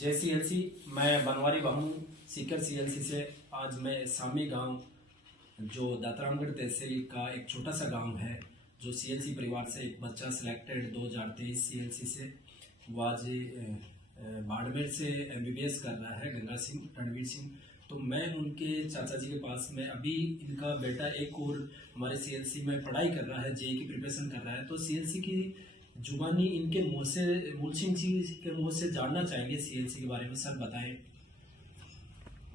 जय सीएलसी। मैं बनवारी बाहू सीकर सीएलसी से। आज मैं सामी गांव जो दातरामगढ़ तहसील का एक छोटा सा गांव है, जो सीएलसी परिवार से एक बच्चा सिलेक्टेड 2023 सीएलसी से, वो आज बाड़मेर से एमबीबीएस कर रहा है, गंगा सिंह रणवीर सिंह। तो मैं उनके चाचा जी के पास में, अभी इनका बेटा एक और हमारे सीएलसी में पढ़ाई कर रहा है, जेई की प्रिपरेशन कर रहा है। तो सीएलसी की जुबानी इनके मुंह से, मूल सिंह जी के मुंह से जानना चाहेंगे सीएलसी के बारे में। सर बताएं।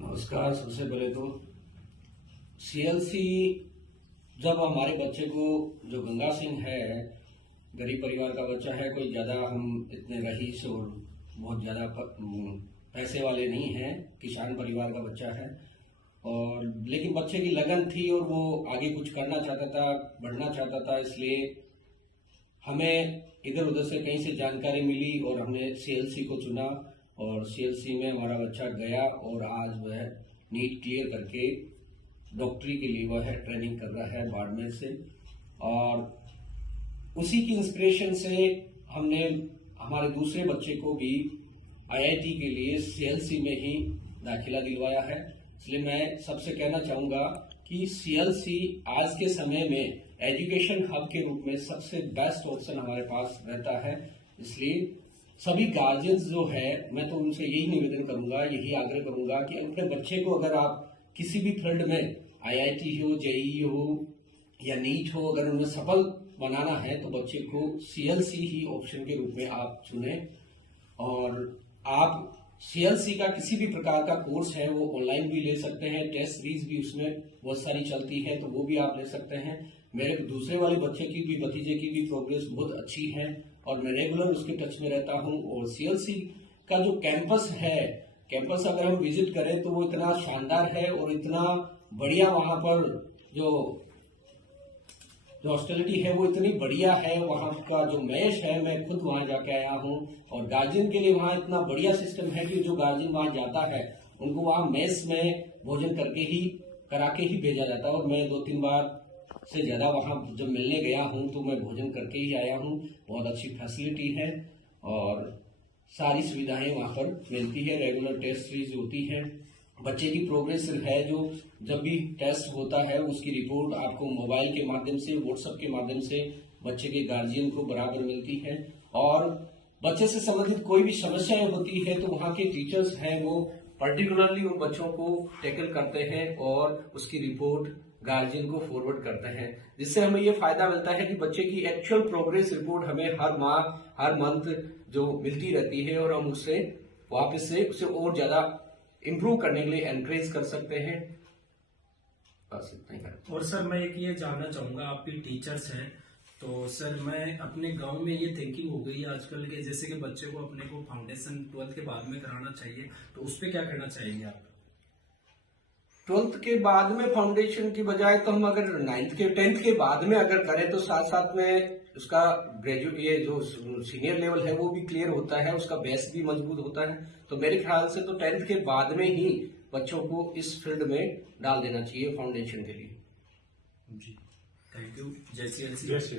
नमस्कार। सबसे पहले तो सीएलसी जब हमारे बच्चे को, जो गंगा सिंह है, गरीब परिवार का बच्चा है, कोई ज्यादा हम इतने रईस और बहुत ज्यादा पैसे वाले नहीं हैं, किसान परिवार का बच्चा है। और लेकिन बच्चे की लगन थी और वो आगे कुछ करना चाहता था, बढ़ना चाहता था, इसलिए हमें इधर उधर से कहीं से जानकारी मिली और हमने सीएलसी को चुना। और सीएलसी में हमारा बच्चा गया और आज वह नीट क्लियर करके डॉक्टरी के लिए वह ट्रेनिंग कर रहा है बाड़मेर से। और उसी की इंस्पिरेशन से हमने हमारे दूसरे बच्चे को भी आईआईटी के लिए सीएलसी में ही दाखिला दिलवाया है। इसलिए मैं सबसे कहना चाहूंगा कि सीएलसी आज के समय में एजुकेशन हब के रूप में सबसे बेस्ट ऑप्शन हमारे पास रहता है। इसलिए सभी गार्जियंस जो है, मैं तो उनसे यही निवेदन करूंगा, यही आग्रह करूंगा कि अपने बच्चे को, अगर आप किसी भी फील्ड में, आईआईटी हो, जेईई हो या नीट हो, अगर उन्हें सफल बनाना है तो बच्चे को सीएलसी ही ऑप्शन के रूप में आप चुने। और आप सीएलसी का किसी भी प्रकार का कोर्स है वो ऑनलाइन भी ले सकते हैं, टेस्ट सीरीज भी उसमें बहुत सारी चलती है, तो वो भी आप ले सकते हैं। मेरे दूसरे वाले बच्चे की भी, भतीजे की भी प्रोग्रेस बहुत अच्छी है और मैं रेगुलर उसके टच में रहता हूं। और सीएलसी का जो कैंपस है, कैंपस अगर हम विजिट करें तो वो इतना शानदार है और इतना बढ़िया, वहां पर जो हॉस्टिलिटी है वो इतनी बढ़िया है, वहां का जो मैश है, मैं खुद वहां जाके आया हूं। और गार्जियन के लिए वहां इतना बढ़िया सिस्टम है कि जो गार्जियन वहां जाता है उनको वहां मेस में भोजन करके ही, करा के ही भेजा जाता है। और मैं 2-3 बार से ज्यादा वहां जब मिलने गया हूं तो मैं भोजन करके ही आया हूं। बहुत अच्छी फैसिलिटी है और सारी सुविधाएं वहां पर मिलती है, रेगुलर टेस्ट सीरीज होती है। बच्चे की प्रोग्रेस है, जो जब भी टेस्ट होता है उसकी रिपोर्ट आपको मोबाइल के माध्यम से, व्हाट्सएप के माध्यम से बच्चे के गार्जियन को बराबर मिलती है। और बच्चे से संबंधित कोई भी समस्याएं होती है तो वहां के टीचर्स हैं वो पर्टिकुलरली उन बच्चों को टैकल करते हैं और उसकी रिपोर्ट गार्जियन को फॉरवर्ड करते हैं, जिससे हमें ये फायदा मिलता है कि बच्चे की एक्चुअल प्रोग्रेस रिपोर्ट हमें हर माह, हर मंथ जो मिलती रहती है और हम उससे वापस से उसे और ज्यादा इम्प्रूव करने के लिए एनकरेज कर सकते हैं। बस इतना ही। और सर मैं एक ये जानना चाहूंगा, आप भी टीचर्स हैं, तो सर मैं अपने गांव में ये थिंकिंग हो गई है आजकल के, जैसे कि बच्चे को अपने को फाउंडेशन 12th के बाद में कराना चाहिए, तो उस पर क्या कहना चाहेंगे आप? 12th के बाद में फाउंडेशन की बजाय तो हम अगर 10th के बाद में अगर करें तो साथ साथ में उसका ग्रेजुएट, ये जो सीनियर लेवल है वो भी क्लियर होता है, उसका बेस भी मजबूत होता है। तो मेरे ख्याल से तो 10th के बाद में ही बच्चों को इस फील्ड में डाल देना चाहिए फाउंडेशन के लिए। जी, थैंक यू। जय श्री